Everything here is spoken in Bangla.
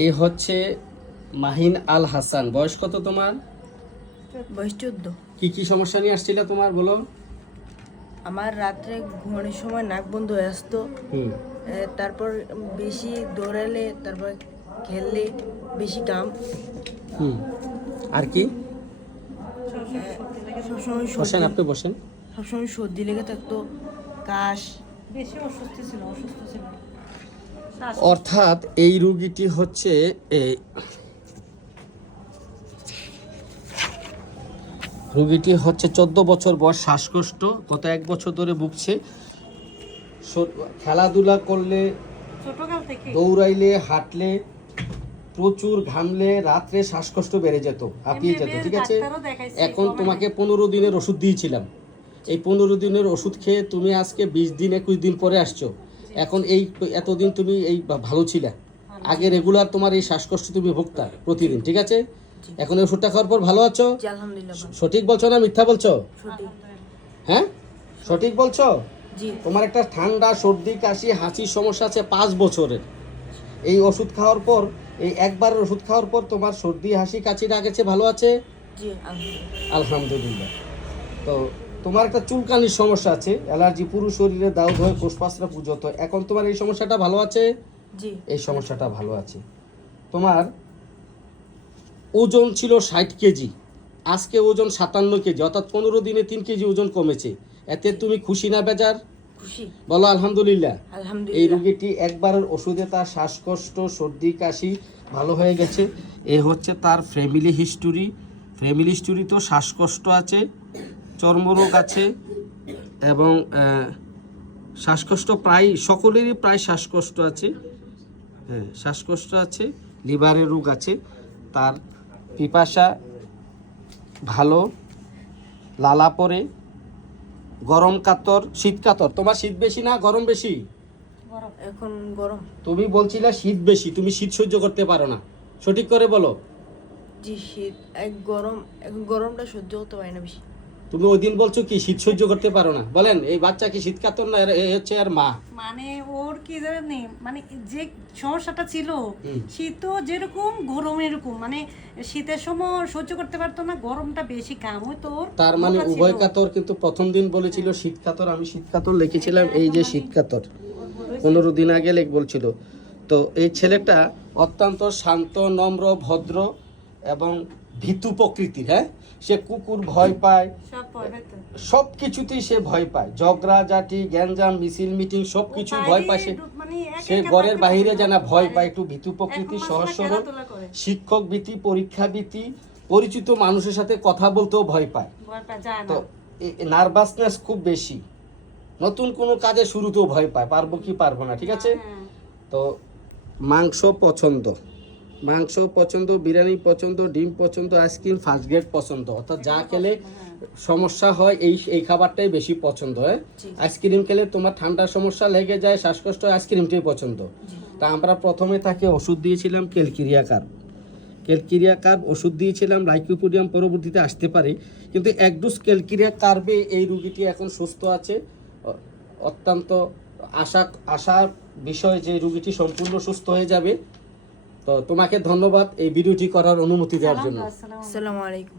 এই হচ্ছে মাহিন আল হাসান। বয়স কত তোমার? বয়স 14। কি কি সমস্যা নিয়ে আসছিল তোমার, বলো? আমার রাত্রে ঘুমানোর সময় নাক বন্ধ হয়ে আসতো। তারপর বেশি দৌড়ালে, তারপর খেললে বেশি ঘাম। আর কি? সবসময় বসেন, সর্দি, আপনি বসেন। সবসময় সর্দি লেগে থাকতো, কাশ। বেশি অসুস্থ ছিল। অর্থাৎ এই রোগীটি হচ্ছে রোগীটি হচ্ছে 14 বছর বয়স, শ্বাসকষ্ট, গত 1 বছর ধরে ভুগছে। খেলাধুলা করলে, ছোটকাল থেকে দৌড়াইলে, হাঁটলে, প্রচুর ঘামলে রাত্রে শ্বাসকষ্ট বেড়ে যেত, হাঁপিয়ে যেত। ঠিক আছে, এখন তোমাকে 15 দিনের ওষুধ দিয়েছিলাম। এই 15 দিনের ওষুধ খেয়ে তুমি আজকে 20 দিন 21 দিন পরে আসছো। এখন এই এতদিন তুমি এই ভালো ছিলে, আগে রেগুলার তোমার এই শ্বাসকষ্ট তুমি ভুগতা প্রতিদিন। ঠিক আছে, এখন এই ওষুধটা খাওয়ার পর ভালো আছো? আলহামদুলিল্লাহ। সঠিক বলছো না মিথ্যা বলছো? সঠিক। হ্যাঁ, সঠিক বলছো। জি। তোমার একটা ঠান্ডা, সর্দি, কাশি, হাঁচির সমস্যা আছে 5 বছরের। এই ওষুধ খাওয়ার পর, এই একবারের ওষুধ খাওয়ার পর তোমার সর্দি, হাসি, কাশিটা আগের চেয়ে ভালো আছে? জি আলহামদুলিল্লাহ। আলহামদুলিল্লাহ। তো তোমার একটা চুলকানির সমস্যা আছে, অ্যালার্জি, পুরো শরীরে দাউদ হয়ে কোষপাসরা পুজত। এখন তোমার এই সমস্যাটা ভালো আছে? জি। এই সমস্যাটা ভালো আছে। তোমার ওজন ছিল 60 কেজি, আজকে ওজন 57 কেজি, অর্থাৎ 15 দিনে 3 কেজি ওজন কমেছে। এতে তুমি খুশি না বেজার? খুশি। বলো আলহামদুলিল্লাহ। এই আলহামদুলিল্লাহ। রোগীটি একবারের ওষুধে তার শ্বাসকষ্ট, সর্দি, কাশি ভালো হয়ে গেছে। এ হচ্ছে তার ফ্যামিলি হিস্টোরি। ফ্যামিলি হিস্টোরি তো শ্বাসকষ্ট আছে, চর্মরোগ আছে, এবং শ্বাসকষ্ট প্রায় সকলেরই প্রায় শ্বাসকষ্ট আছে। হ্যাঁ, শ্বাসকষ্ট আছে, লিভারের রোগ আছে, তার পিপাসা ভালো, লালা পড়ে, গরম কাতর, শীত কাতর। তোমার শীত বেশি না গরম বেশি? এখন গরম। তুমি বলছিলে শীত বেশি, তুমি শীত সহ্য করতে পারো না, সঠিক করে বলো। জি শীত, গরম, এখন গরমটা সহ্য করতে পারি না বেশি। তুমি ওই দিন বলছো কি শীত সহ্য করতে পারো না। বলেন, এই বাচ্চা কি শীত কাতর না? এ হচ্ছে আর মা। মানে ওর কি জানি, মানে যে সমস্যাটা ছিল, শীতও যেরকম গরম এরকম, মানে শীতের সময় সহ্য করতে পারতো না, গরমটা বেশি কাম হইতো ওর। তার মানে উভয় কাতর, কিন্তু প্রথম দিন বলেছিল শীত কাতর, আমি শীত কাতর লিখেছিলাম, এই যে শীত কাতর 15 দিন আগে বলছিল। তো এই ছেলেটা অত্যন্ত শান্ত, নম্র, ভদ্র এবং ভীতু প্রকৃতির। হ্যাঁ, সে কুকুর ভয় পায়, সব কিছুতেই সে ভয় পায়, ঝগড়া ঝাঁটি, গ্যাঞ্জাম, মিছিল মিটিং সব কিছুই ভয় পায়। সে ঘরের বাহিরে জানা ভয় পায়, একটু ভীতু প্রকৃতি, সহজ সরল, শিক্ষক ভীতি, পরীক্ষা ভীতি, পরিচিত মানুষের সাথে কথা বলতেও ভয় পায়। তো নার্ভাসনেস খুব বেশি, নতুন কোনো কাজে শুরুতেও ভয় পায়, পারবো কি পারবো না। ঠিক আছে, তো মাংস পছন্দ, মাংস পছন্দ, বিরিয়ানি পছন্দ, ডিম পছন্দ, আইসক্রিম ফার্স্ট গ্রেড পছন্দ। অর্থাৎ যা খেলে সমস্যা হয় এই খাবারটাই বেশি পছন্দ হয়। আইসক্রিম খেলে তোমার ঠান্ডার সমস্যা লেগে যায়, শ্বাসকষ্ট, আইসক্রিমটাই পছন্দ। তা আমরা প্রথমে তাকে ওষুধ দিয়েছিলাম ক্যালকিরিয়া কার্ব ওষুধ দিয়েছিলাম, লাইকোপোডিয়াম পরবর্তীতে আসতে পারে, কিন্তু 1 ডোজ ক্যালকিরিয়া কার্বে এই রোগীটি এখন সুস্থ আছে। অত্যন্ত আশার বিষয় যে রোগীটি সম্পূর্ণ সুস্থ হয়ে যাবে। তো তোমাকে ধন্যবাদ এই ভিডিওটি করার অনুমতি দেওয়ার জন্য। আসসালামু আলাইকুম।